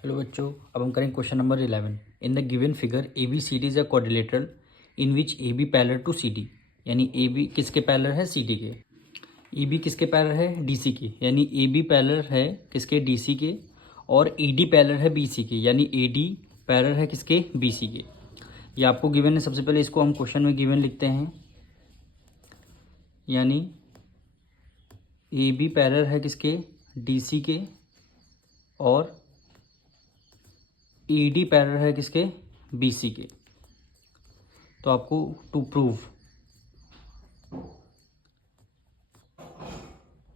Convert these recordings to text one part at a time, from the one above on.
Hello बच्चों, अब हम करेंगे question number 11। In the given figure A B C D is a quadrilateral in which A B parallel to C D, यानी A B किसके parallel है? C D के। A B किसके parallel है? डी सी के, यानी A B parallel है किसके? डी सी के। और ए डी पैरेलल है बी सी के, यानी ए डी पैरेलल है किसके? बी सी के। ये आपको गिवन है। सबसे पहले इसको हम क्वेश्चन में गिवन लिखते हैं, यानी ए बी पैरेलल है किसके? डी सी के, और ई डी पैरेलल है किसके? बी सी के। तो आपको टू प्रूव,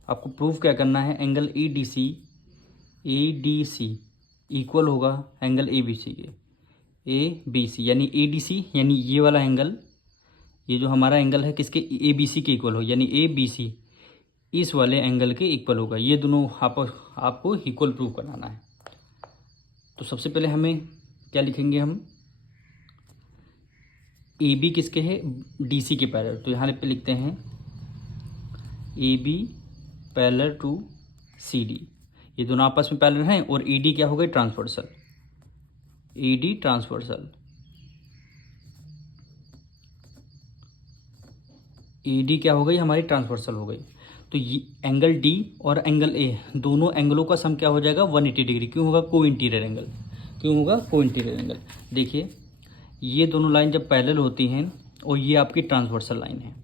आपको प्रूव क्या करना है? Angle E D C equal होगा एंगल ए बी सी के। ए बी सी यानी ए डी सी, यानी ये वाला एंगल, ये जो हमारा एंगल है किसके? ए बी सी के इक्वल हो, यानी ए बी सी इस वाले एंगल के इक्वल होगा। ये दोनों आपको इक्वल प्रूव कराना है। तो सबसे पहले हमें क्या लिखेंगे? हम ए बी किसके है? डी सी के पैरेलल। तो यहाँ पे लिखते हैं A B parallel to C D. ये दोनों आपस में पैरेलल हैं, और ई डी क्या हो गई? Transversal. E D transversal, E D क्या हो गई? हमारी ट्रांसवर्सल हो गई। तो ये एंगल डी और एंगल ए, दोनों एंगलों का सम क्या हो जाएगा? 180 डिग्री। क्यों होगा? को इंटीरियर एंगल। क्यों होगा? को इंटीरियर एंगल। देखिए, ये दोनों लाइन जब पैरेलल होती हैं और ये आपकी ट्रांसवर्सल लाइन है,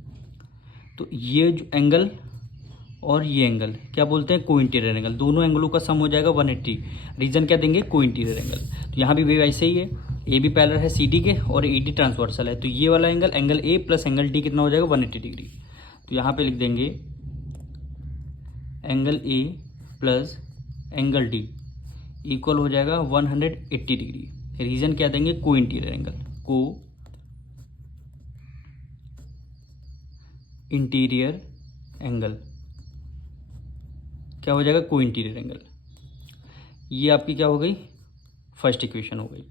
तो ये जो एंगल और ये एंगल क्या बोलते हैं? को इंटीरियर एंगल। दोनों एंगलों का सम हो जाएगा 180। रीजन क्या देंगे? को इंटीरियर एंगल। तो यहाँ भी वैसे ही है, ए बी पैरेलल है सी डी के और ए डी ट्रांसवर्सल है। तो ये वाला angle, angle A plus angle D कितना हो जाएगा? 180 डिग्री। तो यहाँ पे लिख देंगे angle A plus angle D equal हो जाएगा 180 डिग्री। रीजन क्या देंगे? को इंटीरियर एंगल। को इंटीरियर एंगल क्या हो जाएगा? को इंटीरियर एंगल। ये आपकी क्या हो गई? फर्स्ट इक्वेशन हो गई।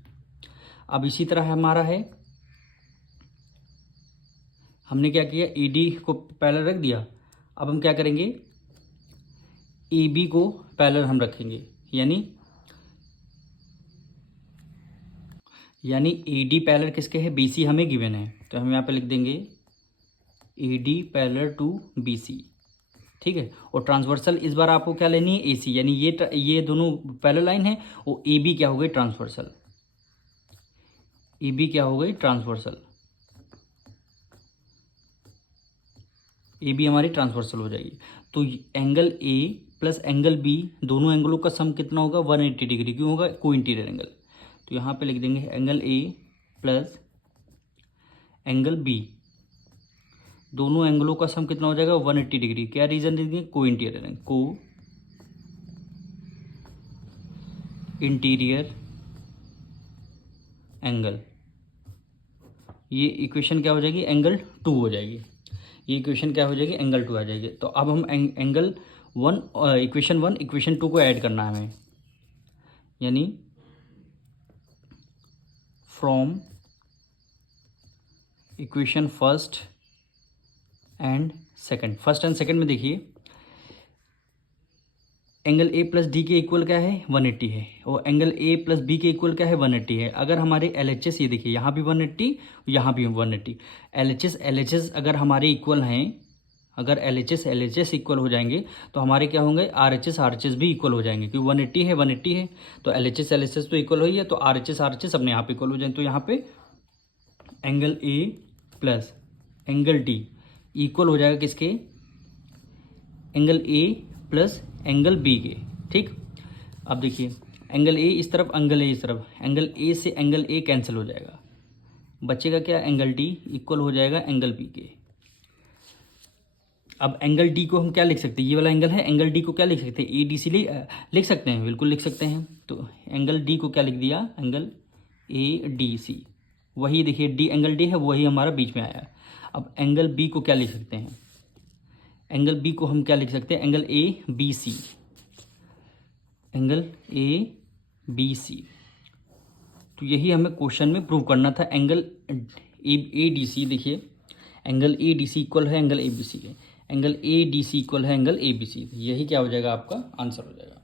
अब इसी तरह हमारा है, हमने क्या किया? ए डी को पैरेलल रख दिया। अब हम क्या करेंगे? ए बी को पैरेलल हम रखेंगे, यानी ए डी पैरेलल किसके है? बी सी हमें गिवन है। तो हम यहाँ पे लिख देंगे A D parallel to B C. ठीक है। और ट्रांसवर्सल इस बार आपको क्या लेनी है? ए सी, यानी ये दोनों पैरेलल लाइन है, और ए बी क्या हो गई? ट्रांसवर्सल। ए बी क्या हो गई? ट्रांसवर्सल। ए बी हमारी ट्रांसवर्सल हो जाएगी। तो angle A plus angle B, दोनों एंगलों का सम कितना होगा? 180 डिग्री। क्यों होगा? को इंटीरियर एंगल। तो यहाँ पे लिख देंगे angle A plus angle B, दोनों एंगलों का सम कितना हो जाएगा? 180 डिग्री। क्या रीजन देंगे? को इंटीरियर एंगल। को इंटीरियर एंगल। ये इक्वेशन क्या हो जाएगी? एंगल 2 हो जाएगी। ये इक्वेशन क्या हो जाएगी? एंगल 2 आ जाएगी। तो अब हम एंगल 1, इक्वेशन 1 इक्वेशन 2 को ऐड करना है हमें, यानी from equation first and second में देखिए, एंगल ए प्लस डी के इक्वल क्या है? 180 है, और एंगल ए प्लस बी के इक्वल क्या है? 180 है। अगर हमारे एल एच एस, ये देखिए यहाँ भी 180, यहाँ भी 180, एल एच एस अगर हमारे इक्वल हैं, अगर एल एच एस इक्वल हो जाएंगे तो हमारे क्या होंगे? आर एच एस भी इक्वल हो जाएंगे, क्योंकि 180 है तो एल एच एस तो इक्वल हो ही है, तो आर एच एस अपने आप इक्वल हो जाएंगे। तो यहाँ पे angle A plus angle D equal हो जाएगा किसके? Angle A plus angle B के। ठीक। अब देखिए, एंगल ए इस तरफ, एंगल ए इस तरफ, एंगल ए से एंगल ए कैंसिल हो जाएगा, बचेगा क्या? एंगल डी इक्वल हो जाएगा एंगल बी के। अब एंगल डी को हम क्या लिख सकते हैं? ये वाला एंगल है, एंगल डी को क्या लिख सकते हैं? ए डी सी लिख सकते हैं, बिल्कुल लिख सकते हैं। तो एंगल डी को क्या लिख दिया? Angle A D C. वही देखिए, डी एंगल डी है, वही हमारा बीच में आया। अब एंगल बी को क्या लिख सकते हैं? एंगल बी को हम क्या लिख सकते हैं? Angle A B C. Angle A B C. तो यही हमें क्वेश्चन में प्रूव करना था। एंगल ए डी सी, देखिए angle A D C equal है एंगल ए बी सी के, angle A D C equal है एंगल ए बी सी। यही क्या हो जाएगा? आपका आंसर हो जाएगा।